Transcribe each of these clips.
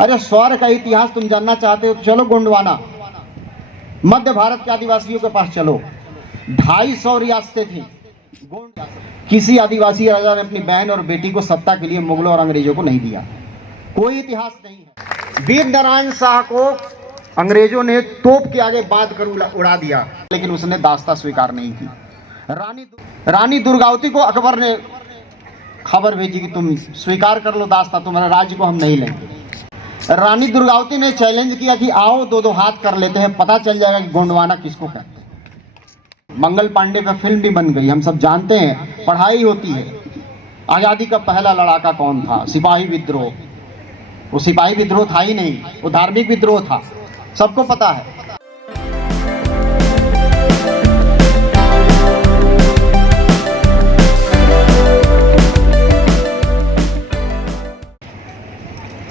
अरे स्वर्ग का इतिहास तुम जानना चाहते हो तो चलो गोंडवाना, मध्य भारत के आदिवासियों के पास चलो। 250 रियासतें थी। किसी आदिवासी राजा ने अपनी बहन और बेटी को सत्ता के लिए मुगलों और अंग्रेजों को नहीं दिया। कोई इतिहास नहीं है। वीर नारायण शाह को अंग्रेजों ने तोप के आगे बांध कर उड़ा दिया, लेकिन उसने दास्ता स्वीकार नहीं की। रानी दुर्गावती को अकबर ने खबर भेजी कि तुम स्वीकार कर लो दास्ता, तुम्हारे राज्य को हम नहीं लेंगे। रानी दुर्गावती ने चैलेंज किया कि आओ दो दो हाथ कर लेते हैं, पता चल जाएगा कि गोंडवाना किसको कहते हैं। मंगल पांडे पर फिल्म भी बन गई, हम सब जानते हैं, पढ़ाई होती है। आजादी का पहला लड़ाका कौन था? सिपाही विद्रोह। वो सिपाही विद्रोह था ही नहीं, वो धार्मिक विद्रोह था, सबको पता है।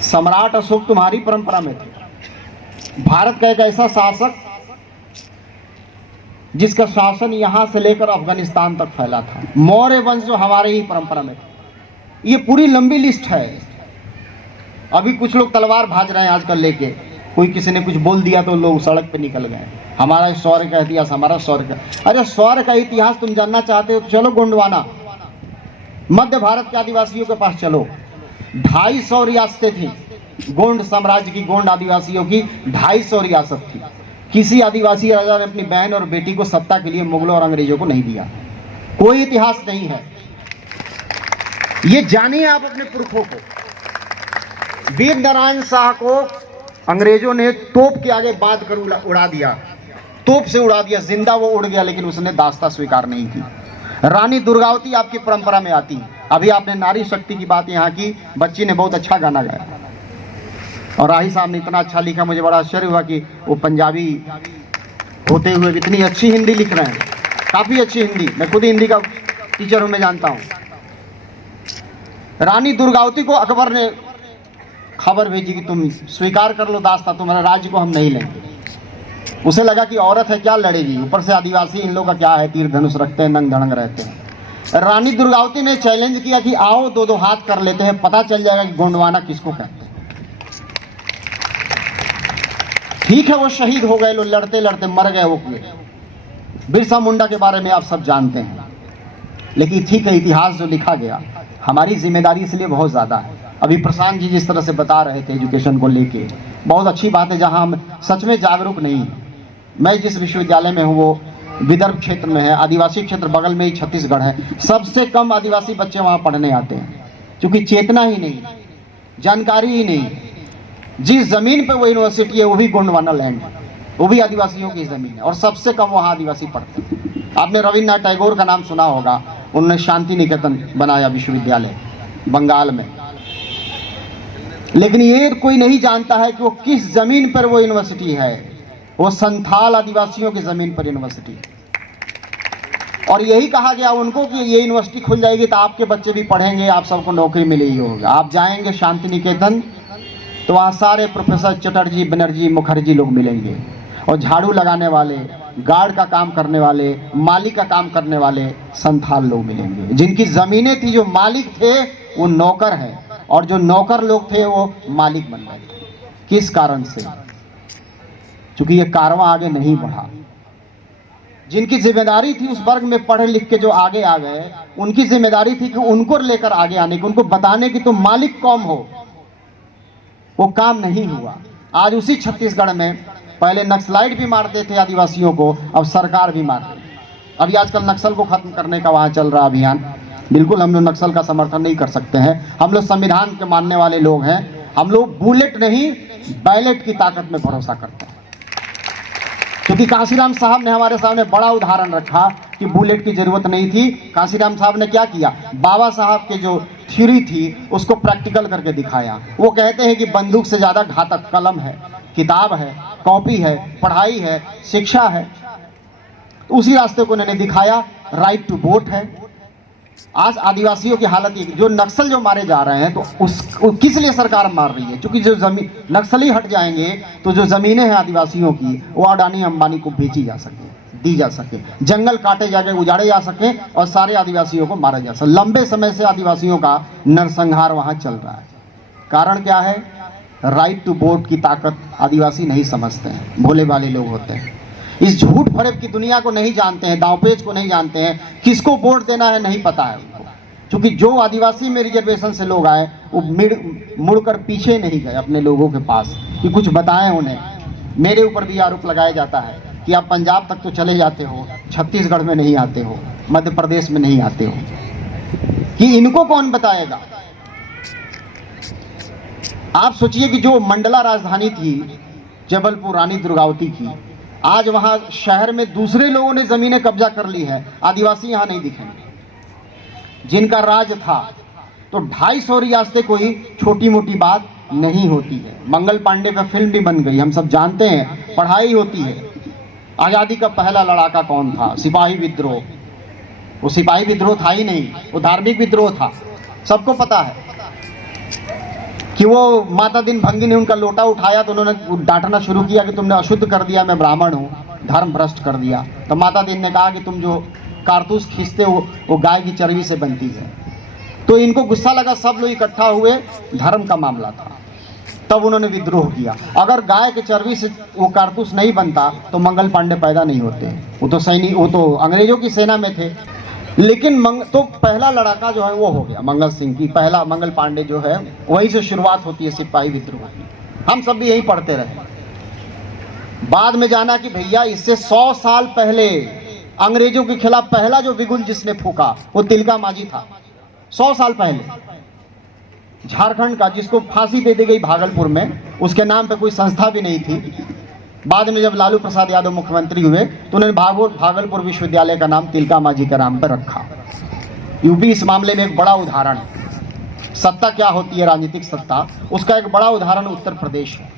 सम्राट अशोक तुम्हारी परंपरा में थे। भारत का एक ऐसा शासक जिसका शासन यहां से लेकर अफगानिस्तान तक फैला था। मौर्य वंश जो हमारे ही परंपरा में थे। ये पूरी लंबी लिस्ट है। अभी कुछ लोग तलवार भाज रहे हैं आजकल लेके, कोई किसी ने कुछ बोल दिया तो लोग सड़क पे निकल गए। हमारा शौर्य का इतिहास, हमारा शौर्य का। अरे शौर्य का इतिहास तुम जानना चाहते हो तो चलो गोंडवाना, मध्य भारत के आदिवासियों के पास चलो। 250 रियासतें थी। गोंड साम्राज्य की, गोंड आदिवासियों की 250 रियासत थी। किसी आदिवासी राजा ने अपनी बहन और बेटी को सत्ता के लिए मुगलों और अंग्रेजों को नहीं दिया। कोई इतिहास नहीं है। ये जानिए आप अपने पुरखों को। वीर नारायण शाह को अंग्रेजों ने तोप के आगे बांध कर उड़ा दिया, तोप से उड़ा दिया, जिंदा वो उड़ गया, लेकिन उसने दास्ता स्वीकार नहीं की। रानी दुर्गावती आपकी परंपरा में आती। अभी आपने नारी शक्ति की बात यहाँ की, बच्ची ने बहुत अच्छा गाना गाया और राही साहब ने इतना अच्छा लिखा, मुझे बड़ा आश्चर्य हुआ कि वो पंजाबी होते हुए इतनी अच्छी हिंदी लिख रहे हैं। काफ़ी अच्छी हिंदी, मैं खुद हिंदी का टीचर हूँ, मैं जानता हूँ। रानी दुर्गावती को अकबर ने खबर भेजी कि तुम स्वीकार कर लो दास्ता, तुम्हारे राज्य को हम नहीं लेंगे। उसे लगा कि औरत है क्या लड़ेगी, ऊपर से आदिवासी, इन लोग का क्या है, तीर धनुष रखते हैं, नंग धड़ंग रहते हैं। रानी दुर्गावती ने चैलेंज किया कि आओ दो दो हाथ कर लेते हैं, पता चल जाएगा कि गोंडवाना किसको कहते हैं। ठीक है, वो शहीद हो गए, लोग लड़ते लड़ते मर गए। वो बिरसा मुंडा के बारे में आप सब जानते हैं, लेकिन ठीक है, इतिहास जो लिखा गया, हमारी जिम्मेदारी इसलिए बहुत ज़्यादा है। अभी प्रशांत जी जिस तरह से बता रहे थे एजुकेशन को लेके, बहुत अच्छी बात है, जहां हम सच में जागरूक नहीं हैं। मैं जिस विश्वविद्यालय में हूँ वो विदर्भ क्षेत्र में है, आदिवासी क्षेत्र बगल में ही छत्तीसगढ़ है। सबसे कम आदिवासी बच्चे वहाँ पढ़ने आते हैं, क्योंकि चेतना ही नहीं, जानकारी ही नहीं। जिस ज़मीन पे वो यूनिवर्सिटी है वो भी गोंडवाना लैंड है, वो भी आदिवासियों की ज़मीन है, और सबसे कम वहाँ आदिवासी पढ़ते हैं। आपने रविन्द्रनाथ टैगोर का नाम सुना होगा, उन्होंने शांति निकेतन बनाया विश्वविद्यालय बंगाल में, लेकिन ये कोई नहीं जानता है कि वो किस ज़मीन पर वो यूनिवर्सिटी है। वो संथाल आदिवासियों की ज़मीन पर यूनिवर्सिटी, और यही कहा गया उनको कि ये यूनिवर्सिटी खुल जाएगी तो आपके बच्चे भी पढ़ेंगे, आप सबको नौकरी मिलेगी होगा। आप जाएंगे शांति निकेतन तो वहाँ सारे प्रोफेसर चटर्जी, बनर्जी, मुखर्जी लोग मिलेंगे, और झाड़ू लगाने वाले, गार्ड का काम करने वाले, मालिक का काम करने वाले संथाल लोग मिलेंगे। जिनकी ज़मीनें थी, जो मालिक थे वो नौकर हैं, और जो नौकर लोग थे वो मालिक बन गए। किस कारण से? क्योंकि ये कारवां आगे नहीं बढ़ा। जिनकी जिम्मेदारी थी उस वर्ग में पढ़ लिख के जो आगे आ गए, उनकी जिम्मेदारी थी कि उनको लेकर आगे आने की, उनको बताने की तुम मालिक कौन हो। वो काम नहीं हुआ। आज उसी छत्तीसगढ़ में पहले नक्सलाइट भी मारते थे आदिवासियों को, अब सरकार भी मार रही। अभी आजकल नक्सल को खत्म करने का वहाँ चल रहा अभियान। बिल्कुल हम लोग नक्सल का समर्थन नहीं कर सकते हैं, हम लोग संविधान के मानने वाले लोग हैं। हम लोग बुलेट नहीं, बैलेट की ताकत में भरोसा करते हैं, क्योंकि कांशीराम साहब ने हमारे सामने बड़ा उदाहरण रखा कि बुलेट की जरूरत नहीं थी। कांशीराम साहब ने क्या किया, बाबा साहब के जो थ्योरी थी उसको प्रैक्टिकल करके दिखाया। वो कहते हैं कि बंदूक से ज़्यादा घातक कलम है, किताब है, कॉपी है, पढ़ाई है, शिक्षा है। उसी रास्ते को उन्होंने दिखाया। राइट टू वोट है। आज आदिवासियों की हालत ये, जो नक्सल जो मारे जा रहे हैं तो किस लिए सरकार मार रही है? क्योंकि जो जमीन नक्सली हट जाएंगे तो जो ज़मीनें हैं आदिवासियों की वो अडानी अंबानी को बेची जा सके, दी जा सके, जंगल काटे जाके उजाड़े जा सके और सारे आदिवासियों को मारा जा सके। लंबे समय से आदिवासियों का नरसंहार वहाँ चल रहा है। कारण क्या है? राइट टू वोट की ताकत आदिवासी नहीं समझते हैं, भोले वाले लोग होते हैं। इस झूठ फरेब की दुनिया को नहीं जानते हैं, दांवपेच को नहीं जानते हैं, किसको वोट देना है नहीं पता है उनको। क्योंकि जो आदिवासी में रिजर्वेशन से लोग आए वो मुड़कर पीछे नहीं गए अपने लोगों के पास कि कुछ बताएं उन्हें। मेरे ऊपर भी आरोप लगाया जाता है कि आप पंजाब तक तो चले जाते हो, छत्तीसगढ़ में नहीं आते हो, मध्य प्रदेश में नहीं आते हो, कि इनको कौन बताएगा। आप सोचिए कि जो मंडला राजधानी थी जबलपुर रानी दुर्गावती की, आज वहां शहर में दूसरे लोगों ने जमीनें कब्जा कर ली है, आदिवासी यहां नहीं दिखेंगे। जिनका राज था तो 250 रियासतें कोई छोटी मोटी बात नहीं होती है। मंगल पांडे पर फिल्म भी बन गई, हम सब जानते हैं, पढ़ाई होती है। आजादी का पहला लड़ाका कौन था? सिपाही विद्रोह। वो सिपाही विद्रोह था ही नहीं, वो धार्मिक विद्रोह था। सबको पता है कि वो माता दिन भंगी ने उनका लोटा उठाया तो उन्होंने डांटना शुरू किया कि तुमने अशुद्ध कर दिया, मैं ब्राह्मण हूँ, धर्म भ्रष्ट कर दिया। तो माता दिन ने कहा कि तुम जो कारतूस खींचते हो वो गाय की चर्बी से बनती है। तो इनको गुस्सा लगा, सब लोग इकट्ठा हुए, धर्म का मामला था, तब उन्होंने विद्रोह किया। अगर गाय के चर्बी से वो कारतूस नहीं बनता तो मंगल पांडे पैदा नहीं होते। वो तो अंग्रेजों की सेना में थे। लेकिन तो पहला लड़ाका जो है वो हो गया मंगल सिंह की, पहला मंगल पांडे जो है वहीं से शुरुआत होती है सिपाही विद्रोह की। हम सब भी यही पढ़ते रहे। बाद में जाना कि भैया इससे 100 साल पहले अंग्रेजों के खिलाफ पहला जो बिगुल जिसने फूका वो तिलका मांझी था। 100 साल पहले झारखंड का, जिसको फांसी दे दी गई भागलपुर में, उसके नाम पे कोई संस्था भी नहीं थी। बाद में जब लालू प्रसाद यादव मुख्यमंत्री हुए तो उन्होंने भागलपुर विश्वविद्यालय का नाम तिलका मांझी के नाम पर रखा। यूपी इस मामले में एक बड़ा उदाहरण है। सत्ता क्या होती है, राजनीतिक सत्ता, उसका एक बड़ा उदाहरण उत्तर प्रदेश है।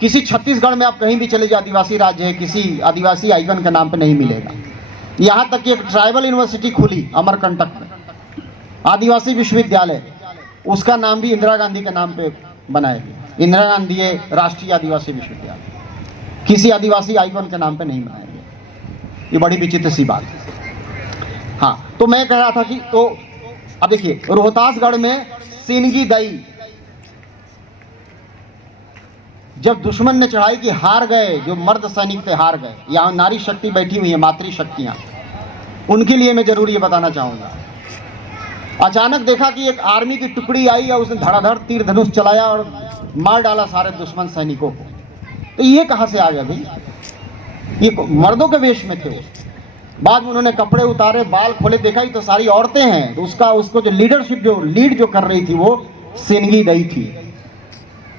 किसी छत्तीसगढ़ में आप कहीं भी चले जाए, आदिवासी राज्य है, किसी आदिवासी आइकन के नाम पर नहीं मिलेगा। यहाँ तक कि एक ट्राइबल यूनिवर्सिटी खुली अमरकंटक में, आदिवासी विश्वविद्यालय, उसका नाम भी इंदिरा गांधी के नाम पे बनाया गया। इंदिरा गांधी राष्ट्रीय आदिवासी विश्वविद्यालय, किसी आदिवासी आइकन के नाम पे नहीं बनाया गया। ये बड़ी विचित्र सी बात है। हाँ, तो मैं कह रहा था कि तो अब देखिए रोहतासगढ़ में सिंगी दई, जब दुश्मन ने चढ़ाई की, हार गए, जो मर्द सैनिक थे हार गए। यहाँ नारी शक्ति बैठी हुई है, मातृ शक्तियां, उनके लिए मैं जरूर ये बताना चाहूंगा। अचानक देखा कि एक आर्मी की टुकड़ी आई और उसने धड़ाधड़ तीर धनुष चलाया और मार डाला सारे दुश्मन सैनिकों को। तो ये कहां से आ गया भाई? ये मर्दों के वेश में थे वो। बाद में उन्होंने कपड़े उतारे, बाल खोले, देखा ही तो सारी औरतें हैं। तो उसको जो लीडरशिप, जो लीड जो कर रही थी वो सिंगी दई थी,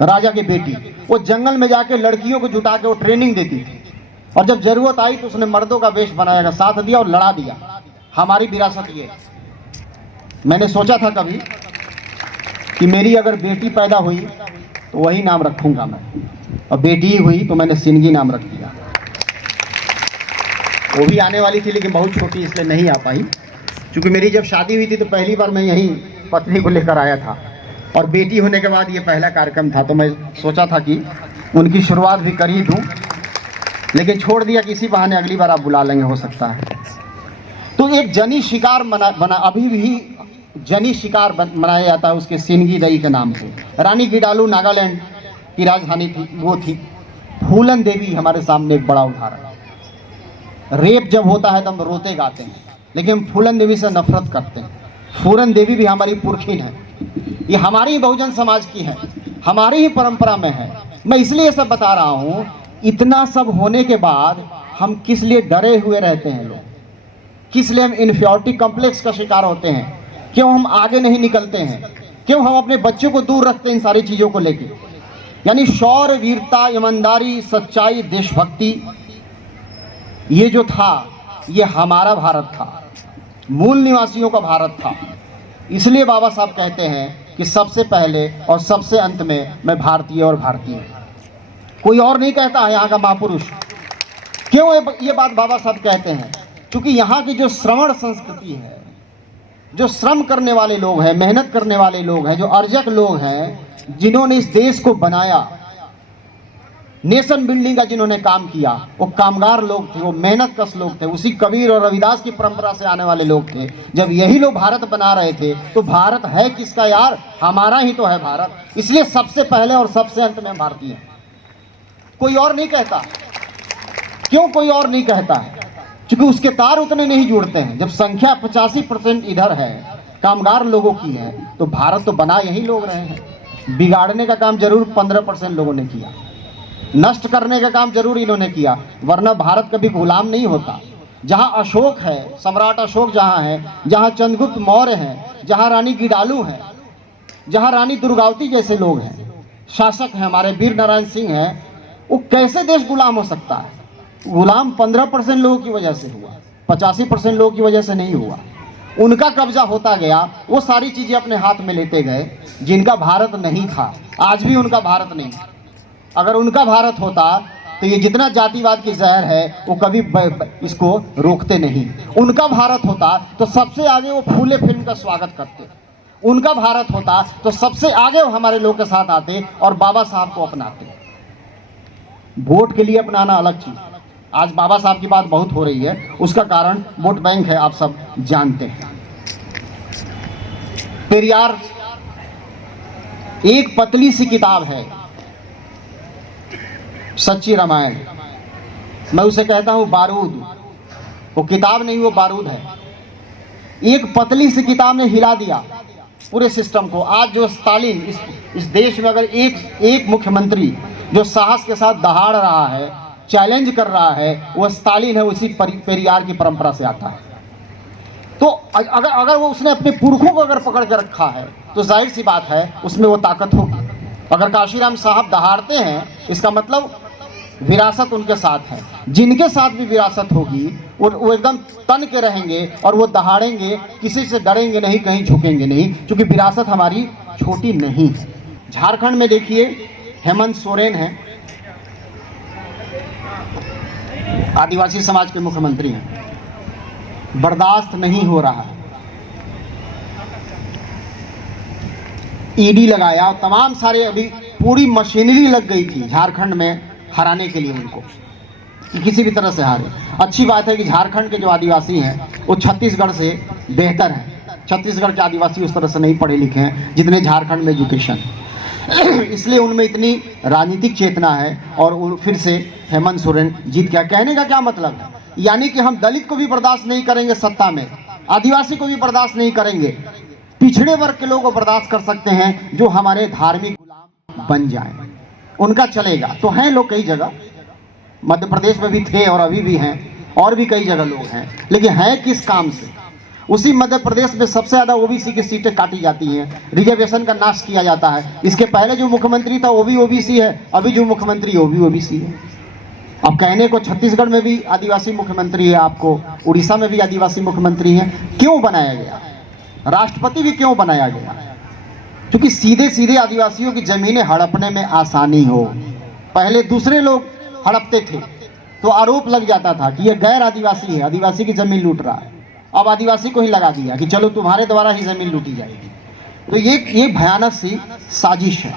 राजा की बेटी। वो जंगल में जाके लड़कियों को जुटा के वो ट्रेनिंग देती थी, और जब जरूरत आई तो उसने मर्दों का वेश बनाया, साथ दिया और लड़ा दिया। हमारी विरासत ये। मैंने सोचा था कभी कि मेरी अगर बेटी पैदा हुई तो वही नाम रखूंगा मैं, और बेटी ही हुई तो मैंने सिंगी नाम रख दिया। वो भी आने वाली थी लेकिन बहुत छोटी, इसलिए नहीं आ पाई। क्योंकि मेरी जब शादी हुई थी तो पहली बार मैं यहीं पत्नी को लेकर आया था, और बेटी होने के बाद ये पहला कार्यक्रम था। तो मैं सोचा था कि उनकी शुरुआत भी कर ही दूँ, लेकिन छोड़ दिया कि इसी बहाने अगली बार आप बुला लेंगे, हो सकता है। तो एक जनी शिकार बना अभी भी जनी शिकार मनाया जाता है उसके सिंगी दई के नाम से। रानी गिडालू नागालैंड की राजधानी थी, वो थी। फूलन देवी हमारे सामने एक बड़ा उदाहरण। रेप जब होता है तो हम रोते गाते हैं, लेकिन फूलन देवी से नफरत करते हैं। फूलन देवी भी हमारी पुरखिन है, ये हमारी ही बहुजन समाज की है, हमारी ही परंपरा में है। मैं इसलिए सब बता रहा हूँ, इतना सब होने के बाद हम किस लिए डरे हुए रहते हैं लोग, किस लिए हम इन्फीरियरिटी कॉम्प्लेक्स का शिकार होते हैं, क्यों हम आगे नहीं निकलते हैं, क्यों हम अपने बच्चों को दूर रखते हैं इन सारी चीज़ों को लेके। यानी शौर्य, वीरता, ईमानदारी, सच्चाई, देशभक्ति, ये जो था ये हमारा भारत था, मूल निवासियों का भारत था। इसलिए बाबा साहब कहते हैं कि सबसे पहले और सबसे अंत में मैं भारतीय और भारतीय, कोई और नहीं कहता है यहाँ का महापुरुष। क्यों ये बात बाबा साहब कहते हैं? क्योंकि यहाँ की जो श्रवण संस्कृति है, जो श्रम करने वाले लोग हैं, मेहनत करने वाले लोग हैं, जो अर्जक लोग हैं, जिन्होंने इस देश को बनाया, नेशन बिल्डिंग का जिन्होंने काम किया वो कामगार लोग थे, वो मेहनत कश लोग थे, उसी कबीर और रविदास की परंपरा से आने वाले लोग थे। जब यही लोग भारत बना रहे थे तो भारत है किसका यार? हमारा ही तो है भारत। इसलिए सबसे पहले और सबसे अंत में भारतीय हैं, कोई और नहीं कहता। क्यों कोई और नहीं कहता है? क्योंकि उसके तार उतने नहीं जुड़ते हैं। जब संख्या 85% इधर है, कामगार लोगों की है, तो भारत तो बना यही लोग रहे हैं। बिगाड़ने का काम जरूर 15% लोगों ने किया, नष्ट करने का काम जरूर इन्होंने किया, वरना भारत कभी गुलाम नहीं होता। जहां अशोक है, सम्राट अशोक जहां है, जहां चंद्रगुप्त मौर्य हैं, जहां रानी गिडालू हैं, जहां रानी दुर्गावती जैसे लोग हैं, शासक हैं, हमारे वीर नारायण सिंह हैं, वो कैसे देश गुलाम हो सकता है? गुलाम 15% लोगों की वजह से हुआ, 85% लोगों की वजह से नहीं हुआ। उनका कब्जा होता गया, वो सारी चीजें अपने हाथ में लेते गए जिनका भारत नहीं था। आज भी उनका भारत नहीं। अगर उनका भारत होता तो ये जितना जातिवाद की जहर है वो कभी इसको रोकते नहीं। उनका भारत होता तो सबसे आगे वो फूले फिल्म का स्वागत करते। उनका भारत होता तो सबसे आगे वो हमारे लोग के साथ आते और बाबा साहब को अपनाते। वोट के लिए अपनाना अलग चीज। आज बाबा साहब की बात बहुत हो रही है, उसका कारण वोट बैंक है, आप सब जानते हैं। पेरियार एक पतली सी किताब है, सच्ची रामायण। मैं उसे कहता हूं बारूद। वो किताब नहीं, वो बारूद है। एक पतली सी किताब ने हिला दिया पूरे सिस्टम को। आज जो स्टालिन इस देश में अगर एक मुख्यमंत्री जो साहस के साथ दहाड़ रहा है, चैलेंज कर रहा है, वो स्टालिन है, उसी पेरियार की परंपरा से आता है। तो अगर वो उसने अपने पुरखों को अगर पकड़ कर रखा है तो जाहिर सी बात है उसमें वो ताकत होगी। अगर काशीराम साहब दहाड़ते हैं, इसका मतलब विरासत उनके साथ है। जिनके साथ भी विरासत होगी वो एकदम तन के रहेंगे और वो दहाड़ेंगे, किसी से डरेंगे नहीं, कहीं झुकेंगे नहीं, क्योंकि विरासत हमारी छोटी नहीं है। झारखंड में देखिए हेमंत सोरेन हैं, आदिवासी समाज के मुख्यमंत्री हैं। बर्दाश्त नहीं हो रहा है, ईडी लगाया, तमाम सारे, अभी पूरी मशीनरी लग गई थी झारखंड में हराने के लिए उनको, कि किसी भी तरह से हारे। अच्छी बात है कि झारखंड के जो आदिवासी हैं वो छत्तीसगढ़ से बेहतर हैं। छत्तीसगढ़ के आदिवासी उस तरह से नहीं पढ़े लिखे हैं जितने झारखंड में एजुकेशन, इसलिए उनमें इतनी राजनीतिक चेतना है और फिर से हेमंत सोरेन जीत गया। कहने का क्या मतलब है? यानी कि हम दलित को भी बर्दाश्त नहीं करेंगे सत्ता में, आदिवासी को भी बर्दाश्त नहीं करेंगे, पिछड़े वर्ग के लोग को बर्दाश्त कर सकते हैं जो हमारे धार्मिक गुलाम बन जाएं, उनका चलेगा। तो हैं लोग कई जगह, मध्य प्रदेश में भी थे और अभी भी हैं, और भी कई जगह लोग हैं, लेकिन हैं किस काम से? उसी मध्य प्रदेश में सबसे ज्यादा ओबीसी की सीटें काटी जाती हैं, रिजर्वेशन का नाश किया जाता है। इसके पहले जो मुख्यमंत्री था वो भी ओबीसी है, अभी जो मुख्यमंत्री है वो भी ओबीसी है। अब कहने को छत्तीसगढ़ में भी आदिवासी मुख्यमंत्री है, आपको उड़ीसा में भी आदिवासी मुख्यमंत्री है। क्यों बनाया गया? राष्ट्रपति भी क्यों बनाया गया? क्योंकि सीधे सीधे आदिवासियों की जमीनें हड़पने में आसानी हो। पहले दूसरे लोग हड़पते थे तो आरोप लग जाता था कि यह गैर आदिवासी है, आदिवासी की जमीन लूट रहा है। अब आदिवासी को ही लगा दिया कि चलो तुम्हारे द्वारा ही जमीन लूटी जाएगी। तो ये भयानक सी साजिश है।